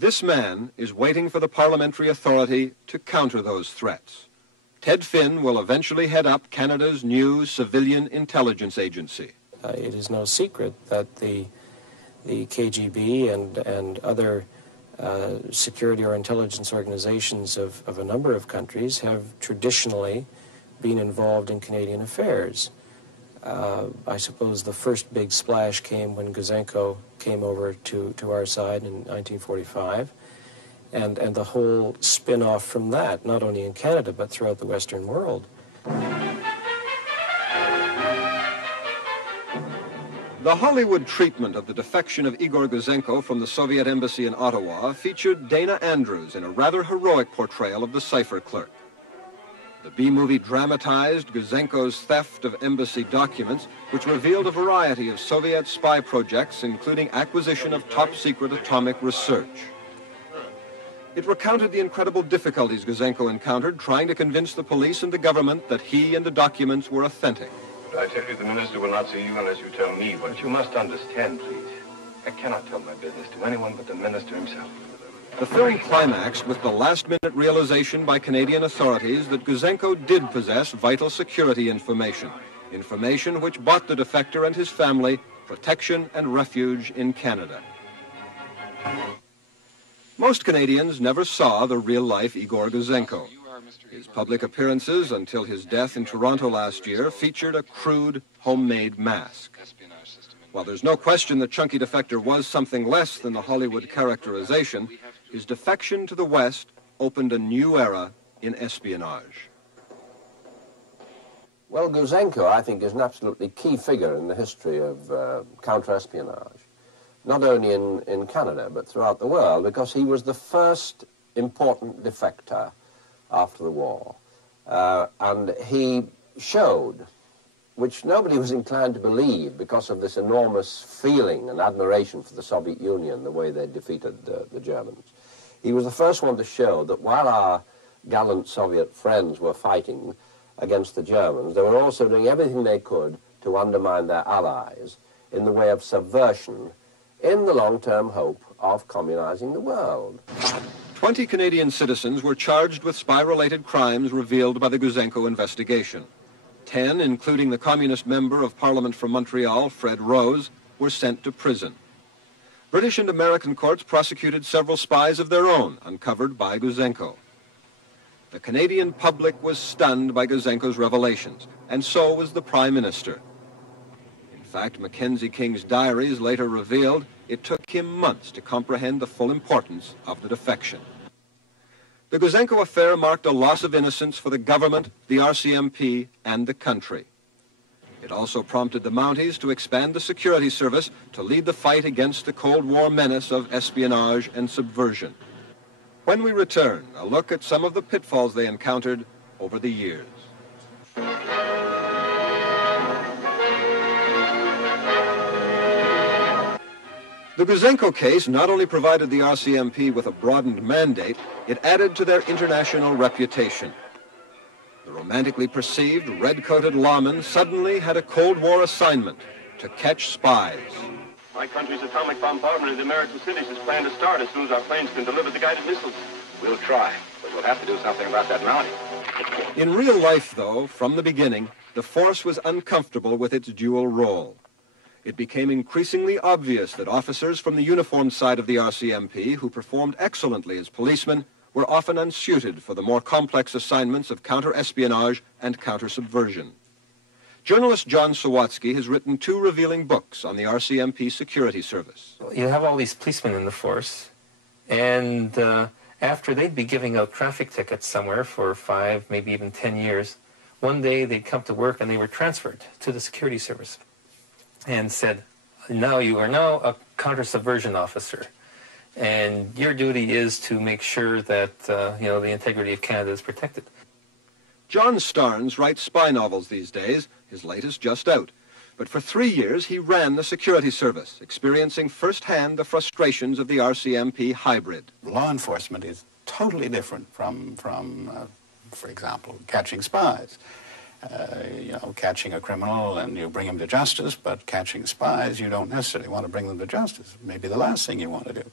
This man is waiting for the parliamentary authority to counter those threats. Ted Finn will eventually head up Canada's new civilian intelligence agency. It is no secret that the KGB and other security or intelligence organizations of a number of countries have traditionally been involved in Canadian affairs. I suppose the first big splash came when Guzenko came over to our side in 1945, and the whole spin-off from that, not only in Canada but throughout the Western world. The Hollywood treatment of the defection of Igor Guzenko from the Soviet embassy in Ottawa featured Dana Andrews in a rather heroic portrayal of the cipher clerk. The B-movie dramatized Guzenko's theft of embassy documents, which revealed a variety of Soviet spy projects, including acquisition of top-secret atomic research. It recounted the incredible difficulties Guzenko encountered trying to convince the police and the government that he and the documents were authentic. I tell you, the minister will not see you unless you tell me what you must understand, please. I cannot tell my business to anyone but the minister himself. The film climaxed with the last-minute realization by Canadian authorities that Guzenko did possess vital security information which bought the defector and his family protection and refuge in Canada. Most Canadians never saw the real-life Igor Guzenko. His public appearances until his death in Toronto last year featured a crude, homemade mask. While there's no question the chunky defector was something less than the Hollywood characterization, his defection to the West opened a new era in espionage. Well, Guzenko, I think, is an absolutely key figure in the history of counter-espionage, not only in Canada, but throughout the world, because he was the first important defector after the war. And he showed, which nobody was inclined to believe because of this enormous feeling and admiration for the Soviet Union, the way they defeated the Germans. He was the first one to show that while our gallant Soviet friends were fighting against the Germans, they were also doing everything they could to undermine their allies in the way of subversion in the long-term hope of communizing the world. 20 Canadian citizens were charged with spy-related crimes revealed by the Guzenko investigation. 10, including the communist member of Parliament from Montreal, Fred Rose, were sent to prison. British and American courts prosecuted several spies of their own, uncovered by Guzenko. The Canadian public was stunned by Guzenko's revelations, and so was the Prime Minister. In fact, Mackenzie King's diaries later revealed it took him months to comprehend the full importance of the defection. The Guzenko affair marked a loss of innocence for the government, the RCMP, and the country. It also prompted the Mounties to expand the security service to lead the fight against the Cold War menace of espionage and subversion. When we return, a look at some of the pitfalls they encountered over the years. The Guzenko case not only provided the RCMP with a broadened mandate, it added to their international reputation. The romantically perceived red-coated lawman suddenly had a Cold War assignment to catch spies. My country's atomic bombardment of the American cities is planned to start as soon as our planes can deliver the guided missiles. We'll try, but we'll have to do something about that mounting. In real life, though, from the beginning, the force was uncomfortable with its dual role. It became increasingly obvious that officers from the uniformed side of the RCMP, who performed excellently as policemen, were often unsuited for the more complex assignments of counter-espionage and counter-subversion. Journalist John Sawatsky has written 2 revealing books on the RCMP security service. You have all these policemen in the force, and after they'd be giving out traffic tickets somewhere for 5, maybe even 10 years, one day they'd come to work and they were transferred to the security service and said, now you are now a counter-subversion officer, and your duty is to make sure that the integrity of Canada is protected. John Starnes writes spy novels these days, his latest just out. But for 3 years, he ran the security service, experiencing firsthand the frustrations of the RCMP hybrid. Law enforcement is totally different from for example, catching spies. Catching a criminal and you bring him to justice, but catching spies, you don't necessarily want to bring them to justice. Maybe the last thing you want to do.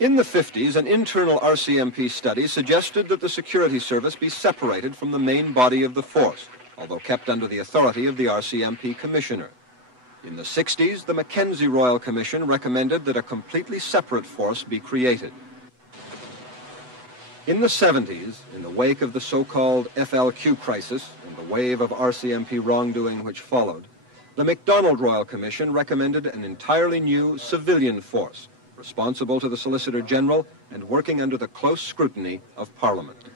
In the 50s, an internal RCMP study suggested that the security service be separated from the main body of the force, although kept under the authority of the RCMP commissioner. In the 60s, the Mackenzie Royal Commission recommended that a completely separate force be created. In the 70s, in the wake of the so-called FLQ crisis and the wave of RCMP wrongdoing which followed, the MacDonald Royal Commission recommended an entirely new civilian force, responsible to the Solicitor General and working under the close scrutiny of Parliament.